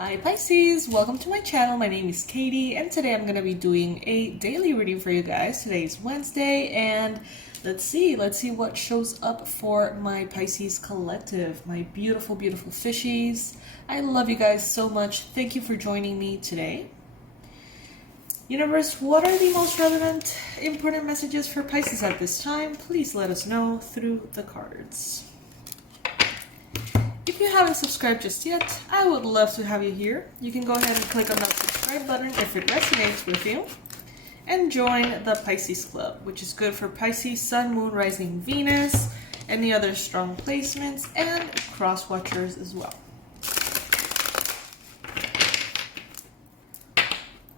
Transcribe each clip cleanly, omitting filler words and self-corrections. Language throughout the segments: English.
Hi Pisces, welcome to my channel. My name is Katie and today I'm going to be doing a daily reading for you guys. Today is Wednesday and let's see what shows up for my Pisces collective, my beautiful fishies. I love you guys so much. Thank you for joining me today. Universe, what are the most relevant, important messages for Pisces at this time? Please let us know through the cards. If you haven't subscribed just yet, I would love to have you here. You can go ahead and click on that subscribe button if it resonates with you. And join the Pisces Club, which is good for Pisces, Sun, Moon, Rising, Venus, any other strong placements, and cross watchers as well.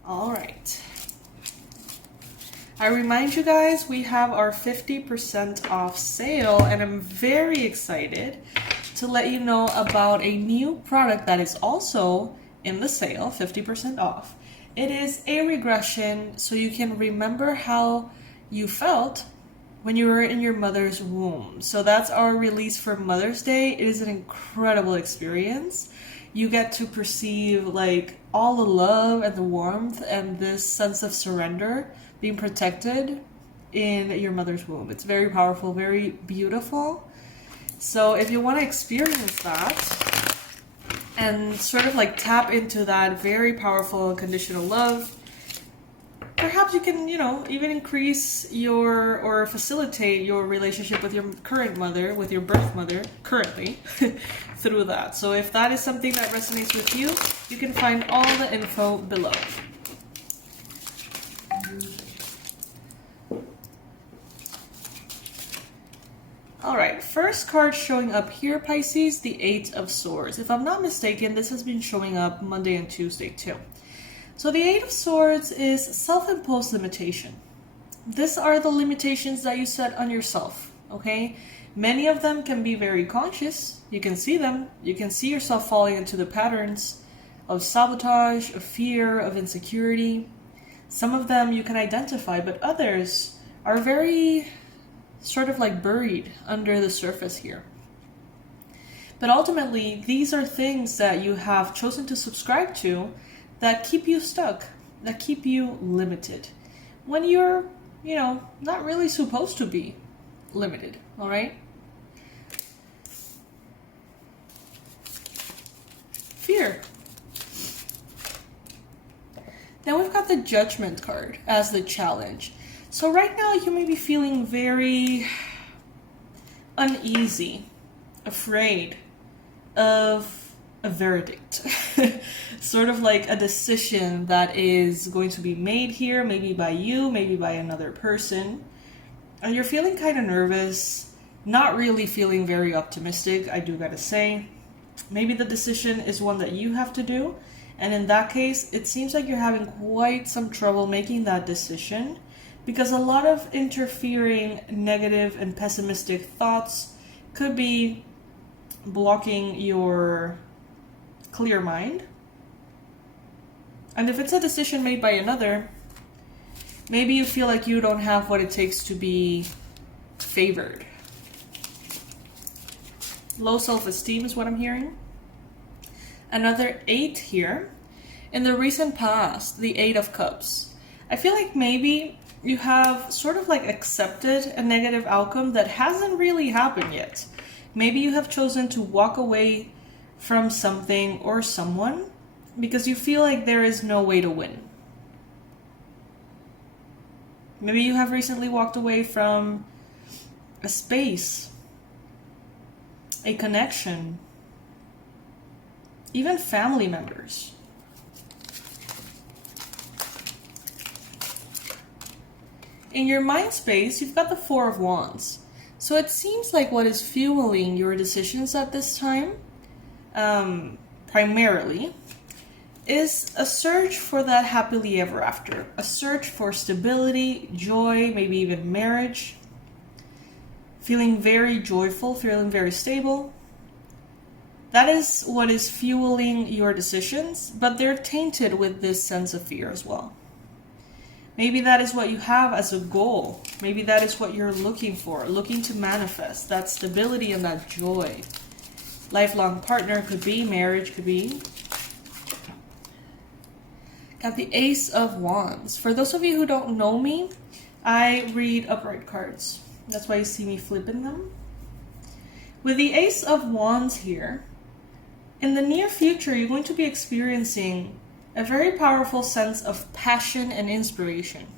Alright. I remind you guys, we have our 50% off sale, and I'm very excited to let you know about a new product that is also in the sale, 50% off. It is a regression so you can remember how you felt when you were in your mother's womb. So that's our release for Mother's Day. It is an incredible experience. You get to perceive like all the love and the warmth and this sense of surrender, being protected in your mother's womb. It's very powerful, very beautiful. So if you want to experience that and sort of like tap into that very powerful unconditional love, perhaps you can, even increase or facilitate your relationship with your current mother, with your birth mother currently through that. So if that is something that resonates with you, you can find all the info below. Alright, first card showing up here, Pisces, the Eight of Swords. If I'm not mistaken, this has been showing up Monday and Tuesday too. So the Eight of Swords is self-imposed limitation. These are the limitations that you set on yourself, okay? Many of them can be very conscious. You can see them. You can see yourself falling into the patterns of sabotage, of fear, of insecurity. Some of them you can identify, but others are very sort of like buried under the surface here. But ultimately, these are things that you have chosen to subscribe to that keep you stuck, that keep you limited, when you're, not really supposed to be limited, all right? Fear. Now we've got the Judgment card as the challenge. So right now you may be feeling very uneasy, afraid of a verdict. Sort of like a decision that is going to be made here, maybe by you, maybe by another person. And you're feeling kind of nervous, not really feeling very optimistic, I do gotta say. Maybe the decision is one that you have to do. And in that case, it seems like you're having quite some trouble making that decision, because a lot of interfering negative and pessimistic thoughts could be blocking your clear mind. And if it's a decision made by another, maybe you feel like you don't have what it takes to be favored. Low self-esteem is what I'm hearing. Another 8 here. In the recent past, the 8 of Cups. I feel like maybe you have sort of like accepted a negative outcome that hasn't really happened yet. Maybe you have chosen to walk away from something or someone because you feel like there is no way to win. Maybe you have recently walked away from a space, a connection, even family members. In your mind space, you've got the Four of Wands. So it seems like what is fueling your decisions at this time, primarily, is a search for that happily ever after. A search for stability, joy, maybe even marriage. Feeling very joyful, feeling very stable. That is what is fueling your decisions, but they're tainted with this sense of fear as well. Maybe that is what you have as a goal. Maybe that is what you're looking for, looking to manifest, that stability and that joy. Lifelong partner could be, marriage could be. Got the Ace of Wands. For those of you who don't know me, I read upright cards. That's why you see me flipping them. With the Ace of Wands here, in the near future, you're going to be experiencing a very powerful sense of passion and inspiration.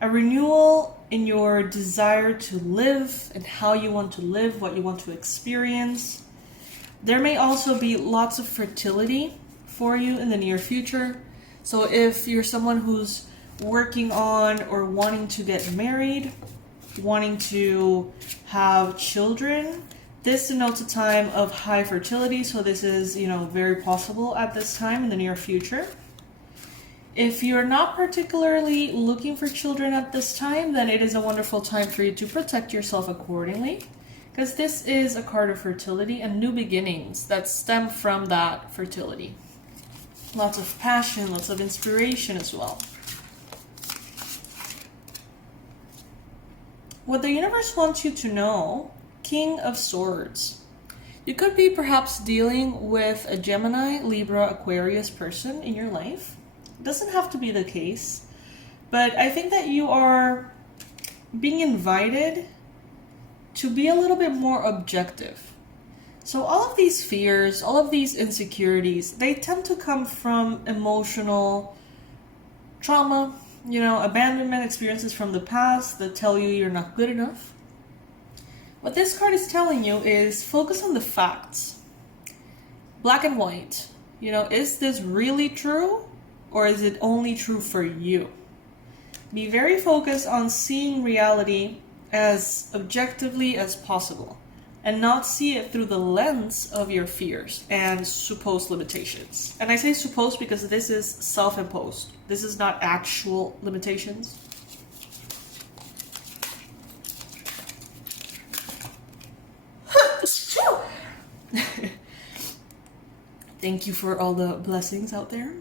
A renewal in your desire to live and how you want to live, what you want to experience. There may also be lots of fertility for you in the near future. So if you're someone who's working on or wanting to get married, wanting to have children, this denotes a time of high fertility. So this is, very possible at this time in the near future. If you're not particularly looking for children at this time, then it is a wonderful time for you to protect yourself accordingly, because this is a card of fertility and new beginnings that stem from that fertility. Lots of passion, lots of inspiration as well. What the universe wants you to know, King of Swords. You could be perhaps dealing with a Gemini, Libra, Aquarius person in your life. It doesn't have to be the case, but I think that you are being invited to be a little bit more objective. So all of these fears, all of these insecurities, they tend to come from emotional trauma, abandonment experiences from the past that tell you you're not good enough. What this card is telling you is focus on the facts. Black and white. Is this really true? Or is it only true for you? Be very focused on seeing reality as objectively as possible and not see it through the lens of your fears and supposed limitations. And I say supposed because this is self-imposed. This is not actual limitations. Thank you for all the blessings out there.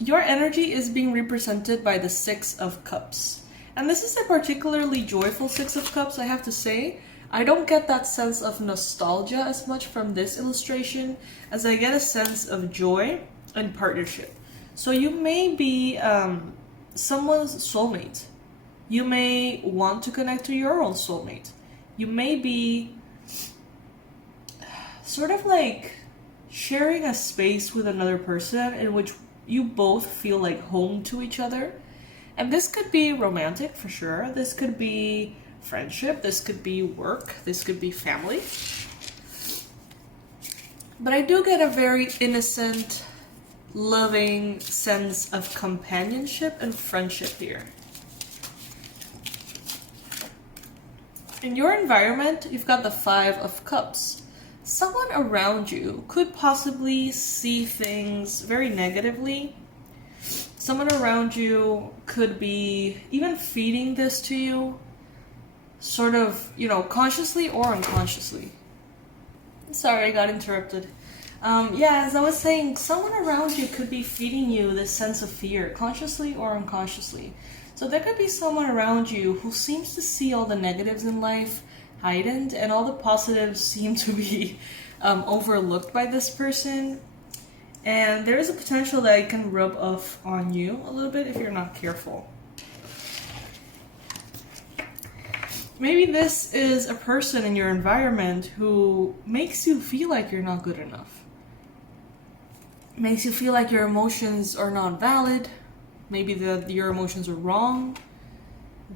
Your energy is being represented by the Six of Cups. And this is a particularly joyful Six of Cups, I have to say. I don't get that sense of nostalgia as much from this illustration as I get a sense of joy and partnership. So you may be someone's soulmate. You may want to connect to your own soulmate. You may be sort of like sharing a space with another person in which you both feel like home to each other. And this could be romantic for sure. This could be friendship. This could be work. This could be family. But I do get a very innocent, loving sense of companionship and friendship here. In your environment, you've got the Five of Cups. Someone around you could possibly see things very negatively. Someone around you could be even feeding this to you, sort of, consciously or unconsciously. Sorry, I got interrupted. As I was saying, someone around you could be feeding you this sense of fear, consciously or unconsciously. So there could be someone around you who seems to see all the negatives in life heightened, and all the positives seem to be overlooked by this person. And there is a potential that it can rub off on you a little bit if you're not careful. Maybe this is a person in your environment who makes you feel like you're not good enough. Makes you feel like your emotions are not valid. Maybe that your emotions are wrong.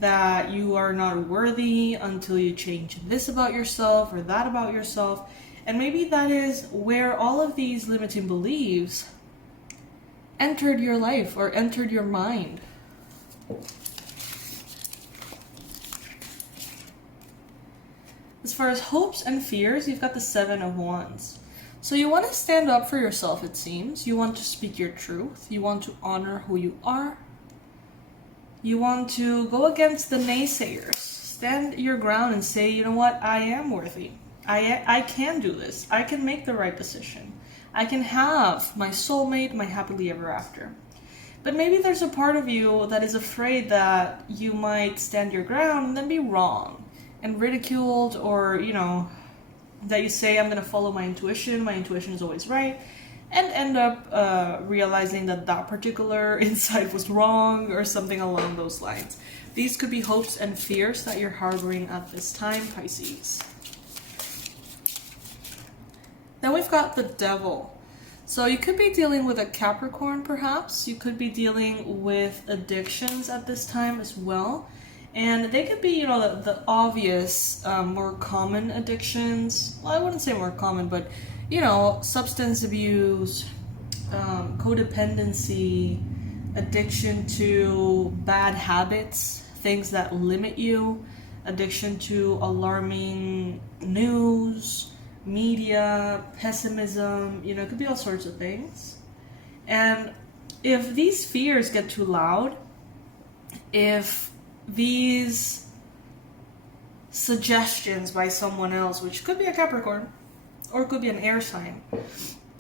That you are not worthy until you change this about yourself or that about yourself. And maybe that is where all of these limiting beliefs entered your life or entered your mind. As far as hopes and fears, you've got the Seven of Wands. So you want to stand up for yourself, it seems. You want to speak your truth. You want to honor who you are. You want to go against the naysayers. Stand your ground and say, you know what, I am worthy. I can do this. I can make the right decision. I can have my soulmate, my happily ever after. But maybe there's a part of you that is afraid that you might stand your ground and then be wrong and ridiculed, or, that you say, I'm going to follow my intuition is always right. and end up realizing that that particular insight was wrong or something along those lines. These could be hopes and fears that you're harboring at this time, Pisces. Then we've got the Devil. So you could be dealing with a Capricorn, perhaps. You could be dealing with addictions at this time as well. And they could be, you know, the obvious, more common addictions. Well, I wouldn't say more common, but, you know, substance abuse, codependency, addiction to bad habits, things that limit you, addiction to alarming news, media, pessimism, you know, it could be all sorts of things. And if these fears get too loud, if these suggestions by someone else, which could be a Capricorn or it could be an air sign,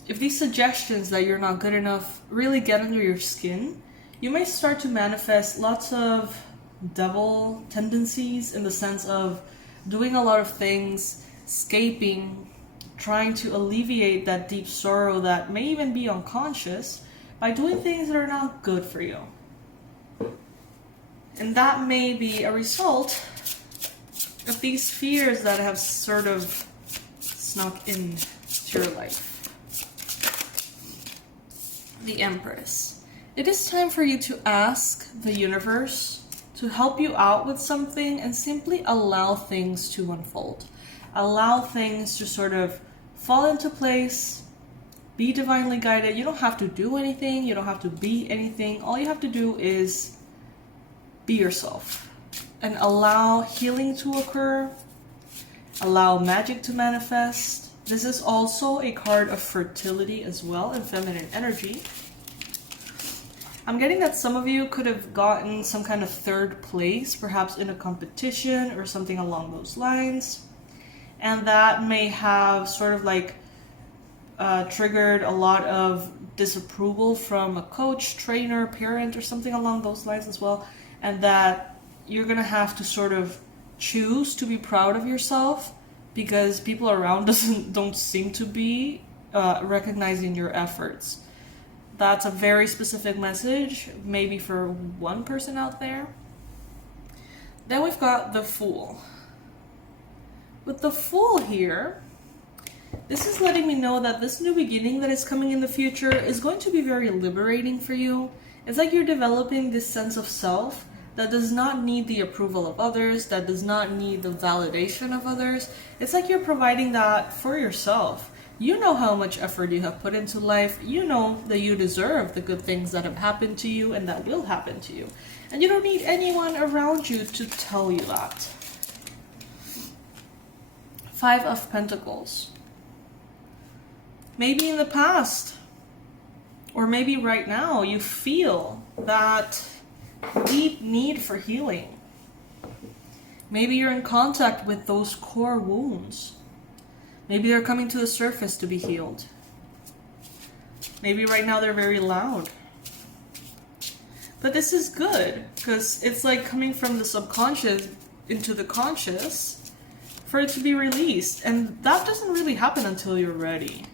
if these suggestions that you're not good enough really get under your skin, you may start to manifest lots of devil tendencies, in the sense of doing a lot of things, escaping, trying to alleviate that deep sorrow that may even be unconscious by doing things that are not good for you. And that may be a result of these fears that have sort of snuck into your life. The Empress. It is time for you to ask the universe to help you out with something and simply allow things to unfold. Allow things to sort of fall into place, be divinely guided. You don't have to do anything, you don't have to be anything. All you have to do is be yourself and allow healing to occur, allow magic to manifest. This is also a card of fertility as well, and feminine energy. I'm getting that some of you could have gotten some kind of third place, perhaps in a competition or something along those lines. And that may have sort of like triggered a lot of disapproval from a coach, trainer, parent, or something along those lines as well. And that you're going to have to sort of choose to be proud of yourself, because people around don't seem to be recognizing your efforts. That's a very specific message, maybe for one person out there. Then we've got the Fool. With the Fool here, this is letting me know that this new beginning that is coming in the future is going to be very liberating for you. It's like you're developing this sense of self that does not need the approval of others, that does not need the validation of others. It's like you're providing that for yourself. You know how much effort you have put into life. You know that you deserve the good things that have happened to you and that will happen to you. And you don't need anyone around you to tell you that. Five of Pentacles. Maybe in the past, or maybe right now, you feel that deep need for healing. Maybe you're in contact with those core wounds. Maybe they're coming to the surface to be healed. Maybe right now they're very loud. But this is good, because it's like coming from the subconscious into the conscious for it to be released. And that doesn't really happen until you're ready.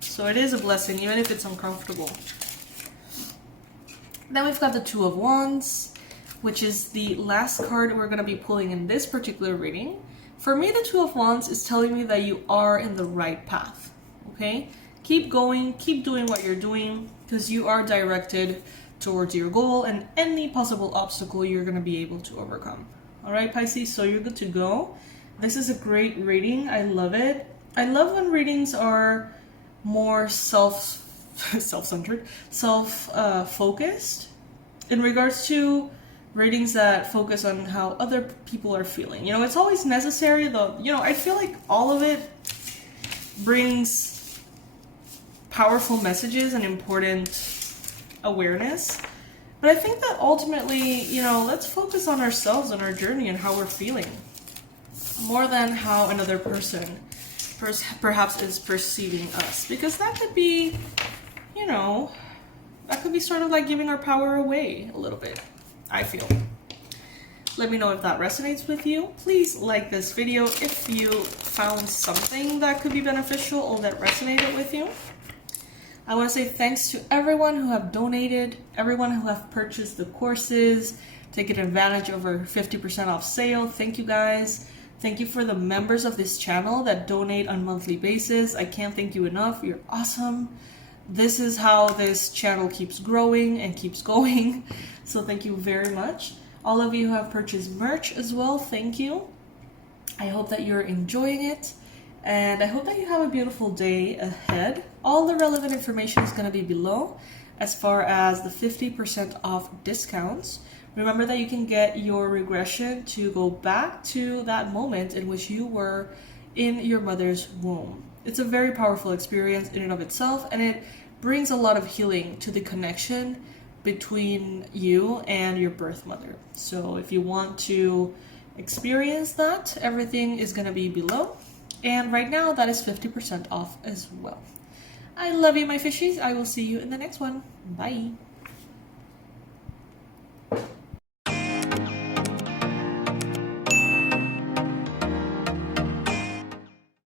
So it is a blessing, even if it's uncomfortable. Then we've got the Two of Wands, which is the last card we're going to be pulling in this particular reading. For me, the Two of Wands is telling me that you are in the right path, okay? Keep going, keep doing what you're doing, because you are directed towards your goal and any possible obstacle you're going to be able to overcome. All right, Pisces, so you're good to go. This is a great reading. I love it. I love when readings are more self-centered, self-focused in regards to readings that focus on how other people are feeling. You know, it's always necessary, though. You know, I feel like all of it brings powerful messages and important awareness. But I think that ultimately, you know, let's focus on ourselves and our journey and how we're feeling, more than how another person perhaps is perceiving us. Because that could be, you know, that could be sort of like giving our power away a little bit, I feel. Let me know if that resonates with you. Please like this video if you found something that could be beneficial or that resonated with you. I want to say thanks to everyone who have donated, everyone who have purchased the courses, taking advantage of our 50% off sale. Thank you guys. Thank you for the members of this channel that donate on a monthly basis. I can't thank you enough. You're awesome. This is how this channel keeps growing and keeps going. So thank you very much. All of you who have purchased merch as well, thank you. I hope that you're enjoying it. And I hope that you have a beautiful day ahead. All the relevant information is going to be below as far as the 50% off discounts. Remember that you can get your regression to go back to that moment in which you were in your mother's womb. It's a very powerful experience in and of itself, and it brings a lot of healing to the connection between you and your birth mother. So if you want to experience that, everything is going to be below. And right now, that is 50% off as well. I love you, my fishies. I will see you in the next one. Bye.